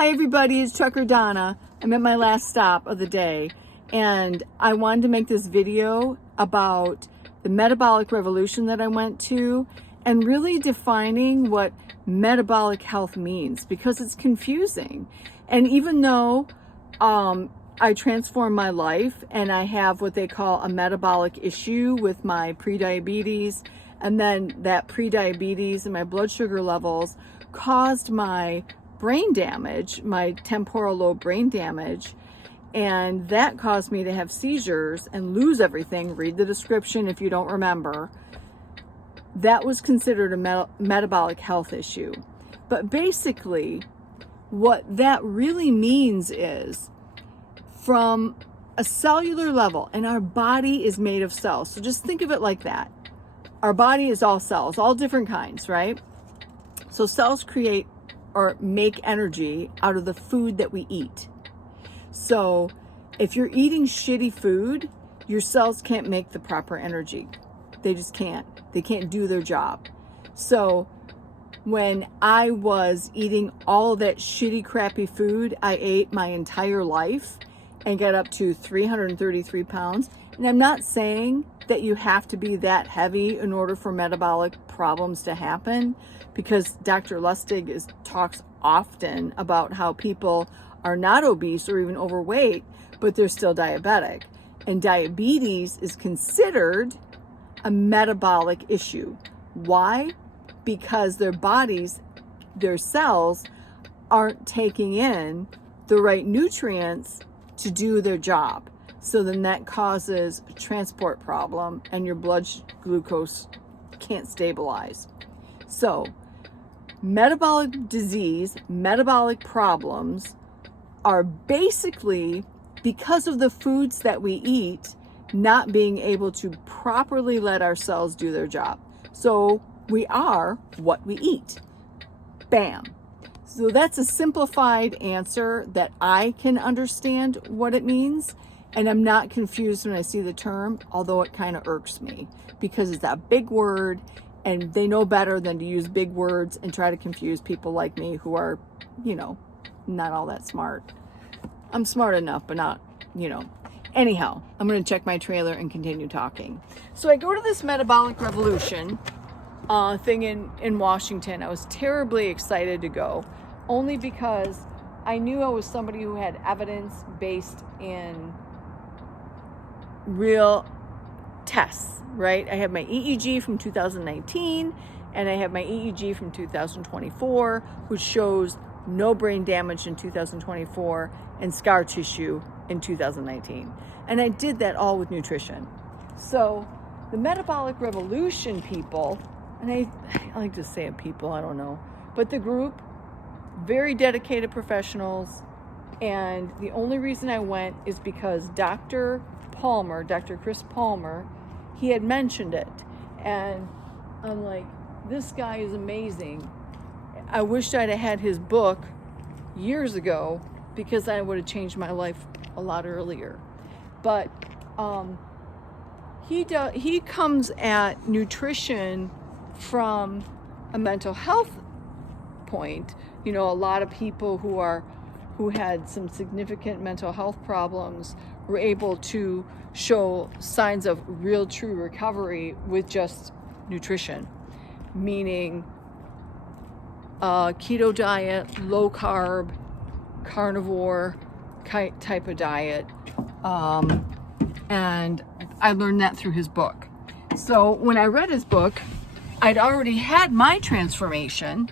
Hi everybody, it's Trucker Donna. I'm at my last stop of the day and I wanted to make this video about the metabolic revolution that I went to and really defining what metabolic health means because it's confusing. And even though I transformed my life and I have what they call a metabolic issue with my prediabetes, and then that prediabetes and my blood sugar levels caused my brain damage, my temporal lobe brain damage, and that caused me to have seizures and lose everything. Read the description if you don't remember. That was considered a metabolic health issue. But basically, what that really means is from a cellular level, and our body is made of cells. So just think of it like that. Our body is all cells, all different kinds, right? So cells create or make energy out of the food that we eat. So if you're eating shitty food, your cells can't make the proper energy. They just can't. They can't do their job. So when I was eating all that shitty, crappy food I ate my entire life and got up to 333 pounds, and I'm not saying that you have to be that heavy in order for metabolic problems to happen, because Dr. Lustig talks often about how people are not obese or even overweight, but they're still diabetic. And diabetes is considered a metabolic issue. Why? Because their bodies, their cells, aren't taking in the right nutrients to do their job. So then that causes a transport problem and your blood glucose can't stabilize. So metabolic disease, metabolic problems are basically because of the foods that we eat not being able to properly let our cells do their job. So we are what we eat. Bam. So that's a simplified answer that I can understand what it means. And I'm not confused when I see the term, although it kind of irks me because it's a big word and they know better than to use big words and try to confuse people like me who are, not all that smart. I'm smart enough, but not, Anyhow, I'm going to check my trailer and continue talking. So I go to this metabolic revolution thing in Washington. I was terribly excited to go, only because I knew I was somebody who had evidence based in real tests, right? I have my EEG from 2019 and I have my EEG from 2024, which shows no brain damage in 2024 and scar tissue in 2019. And I did that all with nutrition. So the metabolic revolution people, and I like to say people, I don't know, but the group, very dedicated professionals. And the only reason I went is because Dr. Chris Palmer, he had mentioned it. And I'm like, this guy is amazing. I wished I'd have had his book years ago because I would have changed my life a lot earlier. But he comes at nutrition from a mental health point. A lot of people who had some significant mental health problems were able to show signs of real true recovery with just nutrition, meaning keto diet, low carb, carnivore type of diet. And I learned that through his book. So when I read his book, I'd already had my transformation.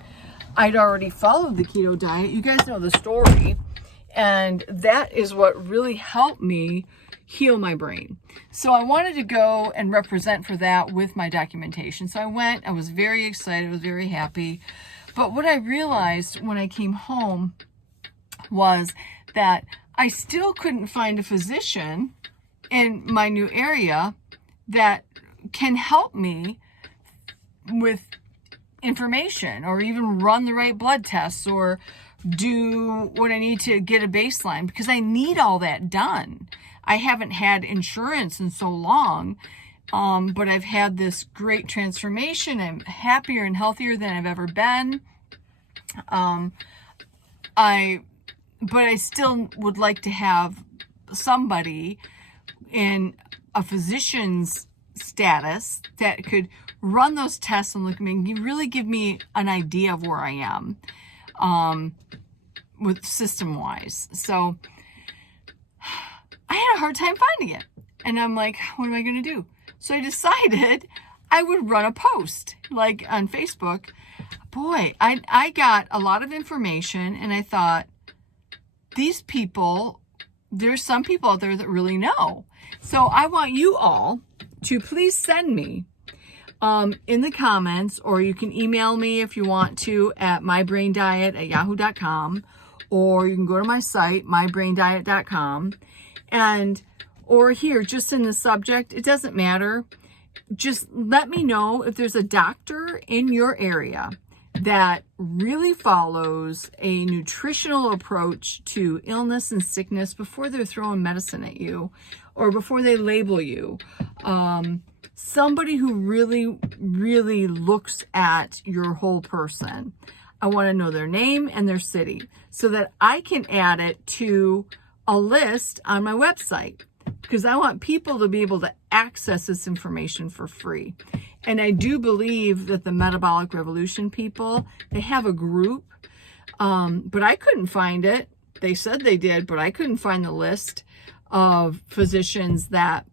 I'd already followed the keto diet. You guys know the story. And that is what really helped me heal my brain. So I wanted to go and represent for that with my documentation. So I went, I was very excited, I was very happy. But what I realized when I came home was that I still couldn't find a physician in my new area that can help me with information or even run the right blood tests or do what I need to get a baseline, because I need all that done. I haven't had insurance in so long, but I've had this great transformation. I'm happier and healthier than I've ever been. I but I still would like to have somebody in a physician's status that could run those tests and look at me and really give me an idea of where I am with system-wise. So I had a hard time finding it. And I'm like, what am I going to do? So I decided I would run a post, like on Facebook. Boy, I got a lot of information, and I thought, these people, there's some people out there that really know. So I want you all to please send me in the comments, or you can email me if you want to at mybraindiet@yahoo.com, or you can go to my site, mybraindiet.com, and or here, just in the subject, it doesn't matter. Just let me know if there's a doctor in your area that really follows a nutritional approach to illness and sickness before they're throwing medicine at you or before they label you. Somebody who really, really looks at your whole person. I want to know their name and their city so that I can add it to a list on my website, because I want people to be able to access this information for free. And I do believe that the Metabolic Revolution people, they have a group, but I couldn't find it. They said they did, but I couldn't find the list of physicians that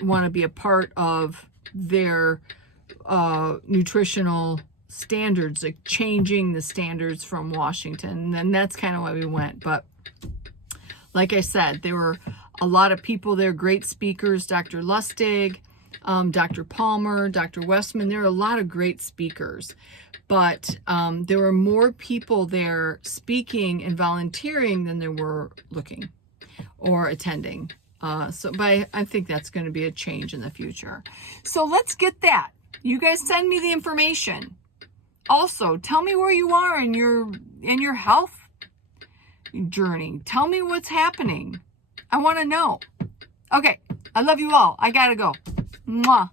want to be a part of their nutritional standards, like changing the standards from Washington. And that's kind of why we went. But like I said, there were a lot of people there, great speakers, Dr. Lustig, Dr. Palmer, Dr. Westman. There are a lot of great speakers, but there were more people there speaking and volunteering than there were looking or attending. But I think that's going to be a change in the future. So let's get that. You guys send me the information. Also, tell me where you are in your health journey. Tell me what's happening. I want to know. Okay, I love you all. I gotta go. Mwah.